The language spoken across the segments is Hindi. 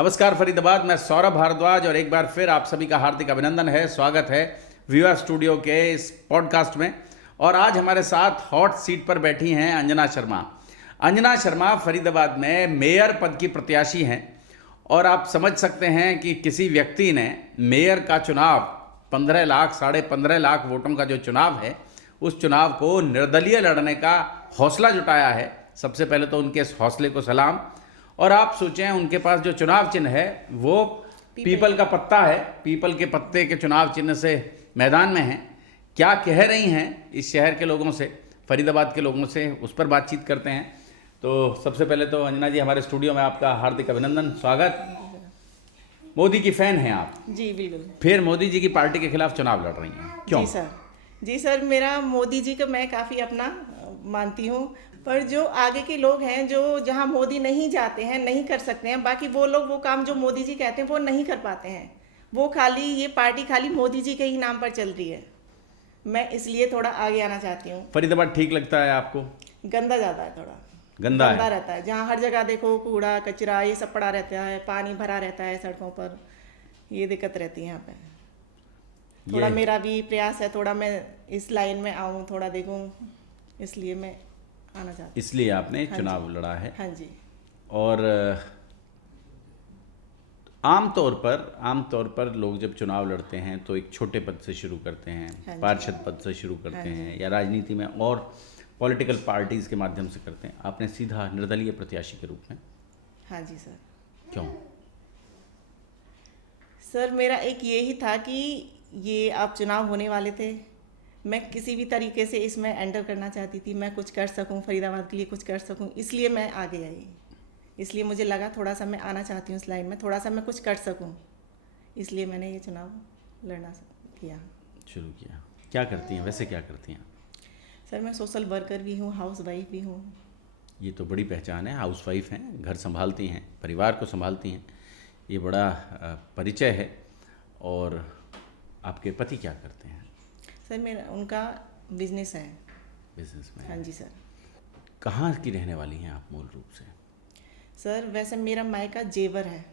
नमस्कार फरीदाबाद, मैं सौरभ भारद्वाज और एक बार फिर आप सभी का हार्दिक अभिनंदन है, स्वागत है व्यूअर स्टूडियो के इस पॉडकास्ट में। और आज हमारे साथ हॉट सीट पर बैठी हैं अंजना शर्मा। अंजना शर्मा फरीदाबाद में मेयर पद की प्रत्याशी हैं और आप समझ सकते हैं कि किसी व्यक्ति ने मेयर का चुनाव 15 लाख, 15.5 लाख वोटों का जो चुनाव है, उस चुनाव को निर्दलीय लड़ने का हौसला जुटाया है। सबसे पहले तो उनके इस हौसले को सलाम। और आप सोचें, उनके पास जो चुनाव चिन्ह है वो पीपल का पत्ता है। पीपल के पत्ते के चुनाव चिन्ह से मैदान में हैं। क्या कह रही हैं इस शहर के लोगों से, फरीदाबाद के लोगों से, उस पर बातचीत करते हैं। तो सबसे पहले तो अंजना जी, हमारे स्टूडियो में आपका हार्दिक अभिनंदन, स्वागत। मोदी की फैन हैं आप? जी बिल्कुल। फिर मोदी जी की पार्टी के खिलाफ चुनाव लड़ रही हैं, क्यों? जी सर, मेरा मोदी जी को मैं काफ़ी अपना मानती हूँ, पर जो आगे के लोग हैं, जो जहाँ मोदी नहीं जाते हैं, नहीं कर सकते हैं, बाकी वो लोग वो काम जो मोदी जी कहते हैं वो नहीं कर पाते हैं। वो खाली ये पार्टी खाली मोदी जी के ही नाम पर चल रही है। मैं इसलिए थोड़ा आगे आना चाहती हूँ। फरीदाबाद ठीक लगता है आपको? गंदा ज़्यादा है, थोड़ा गंदा रहता है। जहाँ हर जगह देखो कूड़ा कचरा ये सब पड़ा रहता है, पानी भरा रहता है सड़कों पर, ये दिक्कत रहती है यहाँ पे। थोड़ा मेरा भी प्रयास है, थोड़ा मैं इस लाइन में आऊँ, थोड़ा देखूँ, इसलिए मैं आना चाहती हूँ। इसलिए आपने चुनाव लड़ा है? हाँ जी। और आमतौर पर लोग जब चुनाव लड़ते हैं तो एक छोटे पद से शुरू करते हैं, हाँ पार्षद पद से शुरू करते हैं, या राजनीति में और पॉलिटिकल पार्टीज के माध्यम से करते हैं। आपने सीधा निर्दलीय प्रत्याशी के रूप में? हाँ जी सर। क्यों? सर मेरा एक यही था कि ये आप चुनाव होने वाले थे, मैं किसी भी तरीके से इसमें एंटर करना चाहती थी, मैं कुछ कर सकूं, फरीदाबाद के लिए कुछ कर सकूं, इसलिए मैं आगे आई। इसलिए मुझे लगा थोड़ा सा मैं आना चाहती हूँ इस लाइन में, थोड़ा सा मैं कुछ कर सकूं, इसलिए मैंने ये चुनाव लड़ना शुरू किया। क्या करती हैं वैसे, क्या करती हैं? सर मैं सोशल वर्कर भी हूँ, हाउस वाइफ भी हूँ। ये तो बड़ी पहचान है, हाउस वाइफ हैं, घर संभालती हैं, परिवार को संभालती हैं, ये बड़ा परिचय है। और आपके पति क्या करते हैं? सर मेरा उनका बिजनेस है। बिजनेस में? हाँ जी सर। कहाँ की रहने वाली हैं आप मूल रूप से? सर वैसे मेरा मायका जेवर है,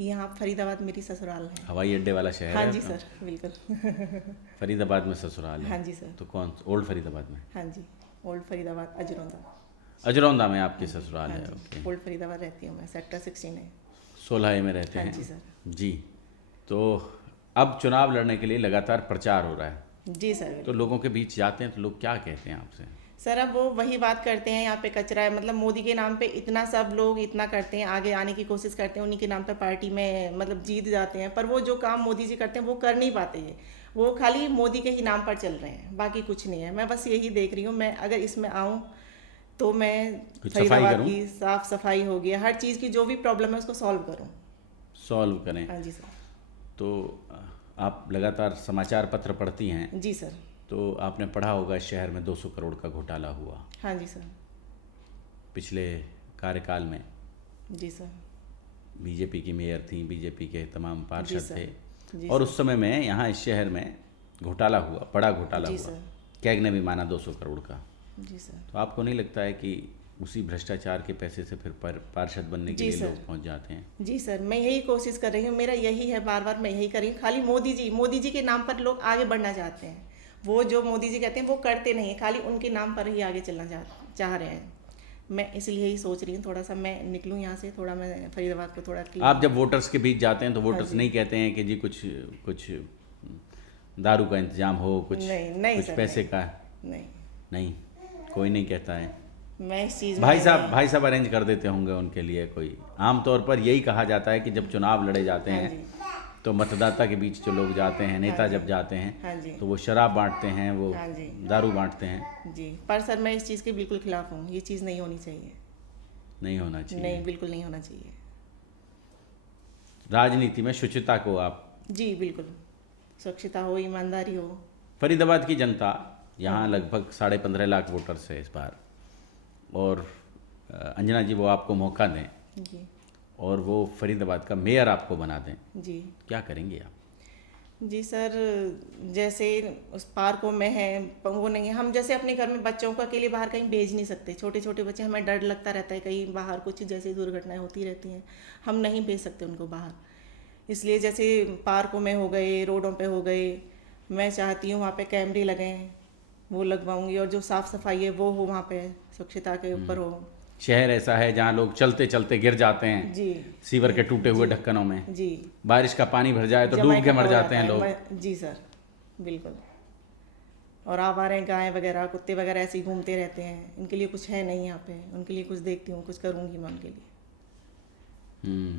यहाँ फरीदाबाद मेरी ससुराल है। हवाई अड्डे वाला शहर हाँ है? जी सर, बिल्कुल। फरीदाबाद में ससुराल है? हाँ जी सर। तो कौन? ओल्ड फरीदाबाद में? हाँ जी, ओल्ड फरीदाबाद, अजरौंदा। अजरौंदा में आपकी ससुराल हाँ है? जी, ओल्ड फरीदाबाद रहती हूँ मैं, सेक्टर 16 है। 16 में रहते हैं? हाँ जी सर। जी। तो अब चुनाव लड़ने के लिए लगातार प्रचार हो रहा है। जी सर। तो लोगों के बीच जाते हैं तो लोग क्या कहते हैं आपसे? सर अब वो वही बात करते हैं, यहाँ पे कचरा है, मतलब मोदी के नाम पे इतना सब लोग इतना करते हैं, आगे आने की कोशिश करते हैं, उन्हीं के नाम पे पार्टी में मतलब जीत जाते हैं, पर वो जो काम मोदी जी करते हैं वो कर नहीं पाते हैं। वो खाली मोदी के ही नाम पर चल रहे हैं, बाकी कुछ नहीं है। मैं बस यही देख रही हूँ, मैं अगर इसमें आऊँ तो मैं फरीदाबाद की साफ सफाई हो गया, हर चीज़ की जो भी प्रॉब्लम है उसको सॉल्व करें। हाँ जी सर। तो आप लगातार समाचार पत्र पढ़ती हैं? जी सर। तो आपने पढ़ा होगा शहर में 200 करोड़ का घोटाला हुआ। हाँ जी सर। पिछले कार्यकाल में। जी सर। बीजेपी की मेयर थी, बीजेपी के तमाम पार्षद थे, और सर। उस समय में यहाँ इस शहर में घोटाला हुआ, बड़ा घोटाला हुआ। कैग ने भी माना 200 करोड़ का। जी सर। तो आपको नहीं लगता है कि उसी भ्रष्टाचार के पैसे से फिर पार्षद बनने के लिए लोग पहुंच जाते हैं? जी सर, मैं यही कोशिश कर रही हूँ, मेरा यही है, बार बार मैं यही कर रही हूँ। खाली मोदी जी के नाम पर लोग आगे बढ़ना चाहते हैं, वो जो मोदी जी कहते हैं वो करते नहीं है, खाली उनके नाम पर ही आगे चलना चाह रहे हैं। मैं इसलिए ही सोच रही हूँ थोड़ा सा मैं निकलूँ यहाँ से, थोड़ा मैं फरीदाबाद को थोड़ा। आप जब वोटर्स के बीच जाते हैं तो वोटर्स नहीं कहते हैं कि जी कुछ दारू का इंतजाम हो, कुछ पैसे का? नहीं, कोई नहीं कहता है। मैं इस चीज़ भाई साहब अरेंज कर देते होंगे उनके लिए कोई? आमतौर पर यही कहा जाता है कि जब चुनाव लड़े जाते हैं तो मतदाता के बीच जो लोग जाते हैं, नेता जब जाते हैं, तो वो शराब बांटते हैं, वो दारू बांटते हैं। जी, पर सर मैं इस चीज़ के बिल्कुल खिलाफ हूँ, ये चीज़ नहीं होनी चाहिए। नहीं होना चाहिए? नहीं, बिल्कुल नहीं होना चाहिए। राजनीति में शुचिता को आप? जी बिल्कुल, स्वच्छता हो, ईमानदारी हो। फरीदाबाद की जनता यहाँ लगभग 15.5 लाख वोटर्स है इस बार, और अंजना जी वो आपको मौका दें जी, और वो फरीदाबाद का मेयर आपको बना दें, जी, क्या करेंगे आप? जी सर, जैसे उस पार्कों में है वो नहीं है, हम जैसे अपने घर में बच्चों को अकेले बाहर कहीं भेज नहीं सकते। छोटे छोटे बच्चे, हमें डर लगता रहता है कहीं बाहर कुछ जैसे दुर्घटनाएं होती रहती हैं, हम नहीं भेज सकते उनको बाहर। इसलिए जैसे पार्कों में हो गए, रोडों पे हो गए, मैं चाहती हूँ वहाँ पे कैमरे लगें, वो लगवाऊंगी। और जो साफ़ सफाई है वो हो वहाँ पे, स्वच्छता के ऊपर हो। शहर ऐसा है जहाँ लोग चलते चलते गिर जाते हैं, जी सीवर के टूटे हुए ढक्कनों में। जी, बारिश का पानी भर जाए तो जमा डूब के इकट्ठा मर हो जाते जाता हैं है। लोग। जी सर, बिल्कुल। और आवारा गाय वगैरह, कुत्ते वगैरह ऐसे ही घूमते रहते हैं, इनके लिए कुछ है नहीं यहाँ पे। उनके लिए कुछ देखती हूँ, कुछ करूँगी मैं उनके लिए।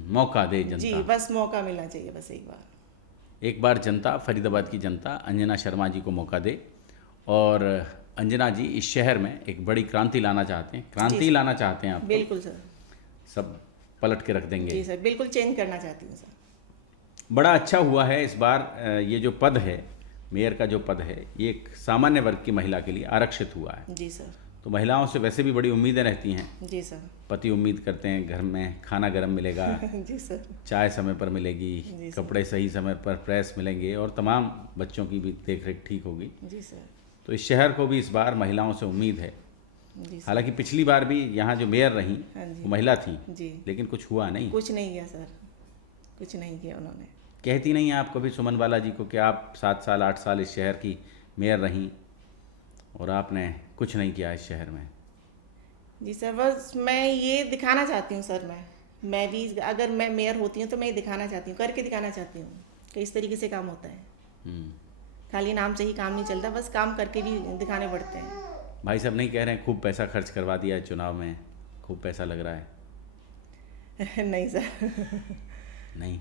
मौका दे जी, जनता। बस मौका मिलना चाहिए, बस एक बार। एक बार जनता, फरीदाबाद की जनता अंजना शर्मा जी को मौका दे। और अंजना जी इस शहर में एक बड़ी क्रांति लाना चाहते हैं, क्रांति लाना चाहते हैं आप। बिल्कुल सर। सब पलट के रख देंगे। जी सर, बिल्कुल चेंज करना चाहती हूँ सर। बड़ा अच्छा हुआ है इस बार ये जो पद है, मेयर का जो पद है, ये एक सामान्य वर्ग की महिला के लिए आरक्षित हुआ है। जी सर। तो महिलाओं से वैसे भी बड़ी उम्मीदें रहती हैं। जी सर। पति उम्मीद करते हैं घर में खाना गर्म मिलेगा, जी सर। चाय समय पर मिलेगी, जी सर। कपड़े सही समय पर प्रेस मिलेंगे और तमाम बच्चों की भी देखरेख ठीक होगी। जी सर। तो इस शहर को भी इस बार महिलाओं से उम्मीद है। जी सर। हालांकि पिछली बार भी यहाँ जो मेयर रहीं हाँ जी। वो महिला थी, जी, लेकिन कुछ हुआ नहीं। कुछ नहीं किया सर, कुछ नहीं किया उन्होंने। कहती नहीं आप कभी सुमन बाला जी को कि आप 7 साल 8 साल इस शहर की मेयर रहीं और आपने कुछ नहीं किया इस शहर में? जी सर, बस मैं ये दिखाना चाहती हूँ सर, मैं भी अगर मैं मेयर होती हूँ तो मैं ये दिखाना चाहती हूँ, करके दिखाना चाहती हूँ कि इस तरीके से काम होता है। हम्म। खाली नाम से ही काम नहीं चलता, बस काम करके भी दिखाने पड़ते हैं। भाई साहब नहीं कह रहे हैं खूब पैसा खर्च करवा दिया है चुनाव में, खूब पैसा लग रहा है? नहीं सर। नहीं,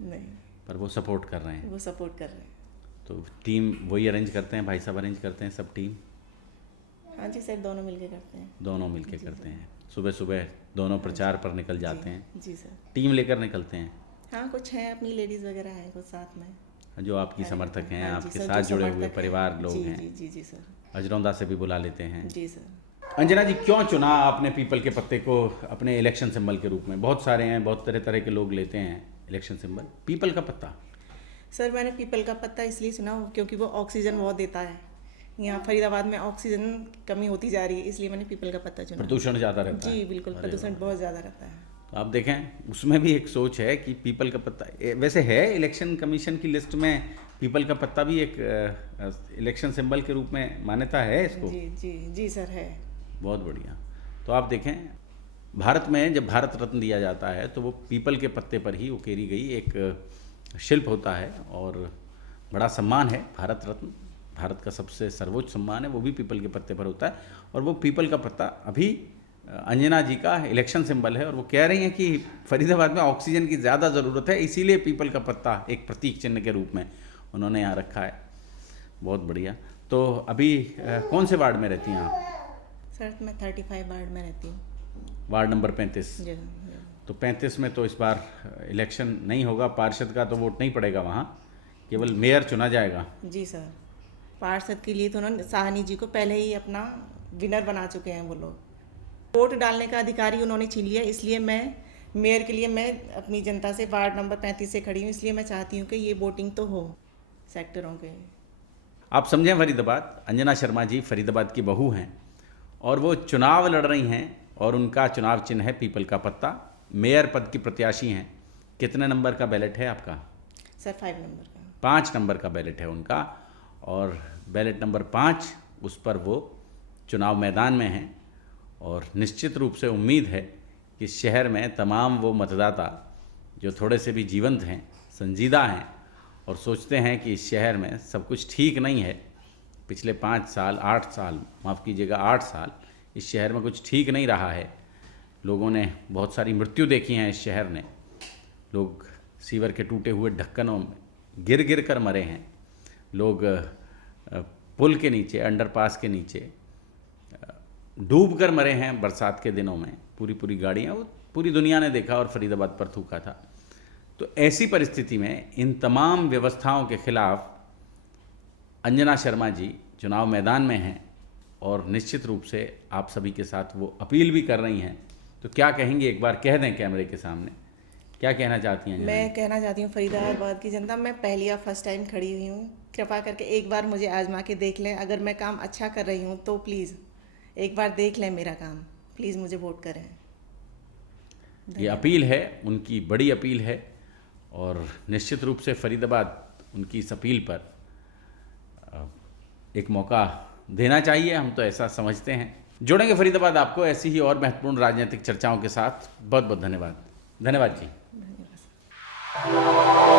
नहीं, पर वो सपोर्ट कर रहे हैं। वो सपोर्ट कर रहे हैं। तो टीम वही अरेंज करते हैं, भाई साहब अरेंज करते हैं सब टीम? हाँ जी सर, दोनों मिलके करते हैं। दोनों मिलके करते हैं। सुबह सुबह दोनों प्रचार पर निकल जाते हैं, जी सर। टीम लेकर निकलते हैं। हाँ, कुछ हैं अपनी लेडीज़ वगैरह हैं कुछ साथ में, जो आपकी समर्थक हैं, हाँ जी आपके सर, साथ जो जुड़े समर्थक हुए हैं। परिवार लोग जी हैं। जी जी जी सर। अजरौंदा से भी बुला लेते हैं। जी सर। अंजना जी, क्यों चुना आपने पीपल के पत्ते को अपने इलेक्शन सिंबल के रूप में? बहुत सारे हैं, बहुत तरह तरह के लोग लेते हैं इलेक्शन सिंबल, पीपल का पत्ता। सर, मैंने पीपल का पत्ता इसलिए चुना क्योंकि वो ऑक्सीजन बहुत देता है। यहाँ फरीदाबाद में ऑक्सीजन कमी होती जा रही है, इसलिए मैंने पीपल का पत्ता चुना। प्रदूषण ज़्यादा रहता है। जी बिल्कुल, प्रदूषण बहुत ज़्यादा रहता है। तो आप देखें उसमें भी एक सोच है कि पीपल का पत्ता वैसे है इलेक्शन कमीशन की लिस्ट में, पीपल का पत्ता भी एक इलेक्शन सिंबल के रूप में मान्यता है इसको। जी जी जी सर, है। बहुत बढ़िया। तो आप देखें भारत में जब भारत रत्न दिया जाता है तो वो पीपल के पत्ते पर ही उकेरी गई एक शिल्प होता है और बड़ा सम्मान है। भारत रत्न भारत का सबसे सर्वोच्च सम्मान है, वो भी पीपल के पत्ते पर होता है। और वो पीपल का पत्ता अभी अंजना जी का इलेक्शन सिंबल है और वो कह रही हैं कि फरीदाबाद में ऑक्सीजन की ज़्यादा ज़रूरत है, इसीलिए पीपल का पत्ता एक प्रतीक चिन्ह के रूप में उन्होंने यहाँ रखा है। बहुत बढ़िया। तो अभी कौन से वार्ड में रहती हैं आप? सर, मैं 35 वार्ड में रहती हूँ। Ward number 35। जी। तो 35 में तो इस बार इलेक्शन नहीं होगा, पार्षद का तो वोट नहीं पड़ेगा वहाँ, केवल मेयर चुना जाएगा। जी सर, पार्षद के लिए तो उन्होंने साहनी जी को पहले ही अपना विनर बना चुके हैं वो लोग। वोट डालने का अधिकार ही उन्होंने छीन लिया, इसलिए मैं मेयर के लिए मैं अपनी जनता से वार्ड नंबर 35 से खड़ी हूँ। इसलिए मैं चाहती हूँ कि ये वोटिंग तो हो सेक्टरों के। आप समझें फरीदाबाद, अंजना शर्मा जी फरीदाबाद की बहू हैं और वो चुनाव लड़ रही हैं और उनका चुनाव चिन्ह है पीपल का पत्ता। मेयर पद की प्रत्याशी हैं। कितने नंबर का बैलेट है आपका? सर, 5 नंबर का। 5 नंबर का बैलेट है उनका और बैलेट नंबर 5 उस पर वो चुनाव मैदान में हैं। और निश्चित रूप से उम्मीद है कि शहर में तमाम वो मतदाता जो थोड़े से भी जीवंत हैं, संजीदा हैं और सोचते हैं कि इस शहर में सब कुछ ठीक नहीं है, पिछले 5 साल 8 साल माफ़ कीजिएगा 8 साल इस शहर में कुछ ठीक नहीं रहा है। लोगों ने बहुत सारी मृत्यु देखी हैं इस शहर ने। लोग सीवर के टूटे हुए ढक्कनों में गिर गिर कर मरे हैं। लोग पुल के नीचे, अंडरपास के नीचे डूब कर मरे हैं बरसात के दिनों में। पूरी पूरी गाड़ियाँ, वो पूरी दुनिया ने देखा और फरीदाबाद पर थूका था। तो ऐसी परिस्थिति में इन तमाम व्यवस्थाओं के खिलाफ अंजना शर्मा जी चुनाव मैदान में हैं और निश्चित रूप से आप सभी के साथ वो अपील भी कर रही हैं। तो क्या कहेंगे, एक बार कह दें कैमरे के सामने क्या कहना चाहती हैं? मैं कहना चाहती हूँ फरीदाबाद की जनता, मैं पहली या फर्स्ट टाइम खड़ी हुई हूँ, कृपा करके एक बार मुझे आजमा के देख लें। अगर मैं काम अच्छा कर रही हूँ तो प्लीज़ एक बार देख लें मेरा काम, प्लीज़ मुझे वोट करें। ये अपील है, उनकी बड़ी अपील है और निश्चित रूप से फरीदाबाद उनकी इस अपील पर एक मौका देना चाहिए, हम तो ऐसा समझते हैं। जोड़ेंगे फरीदाबाद आपको ऐसी ही और महत्वपूर्ण राजनीतिक चर्चाओं के साथ। बहुत बहुत धन्यवाद। धन्यवाद जी। धन्यवाद।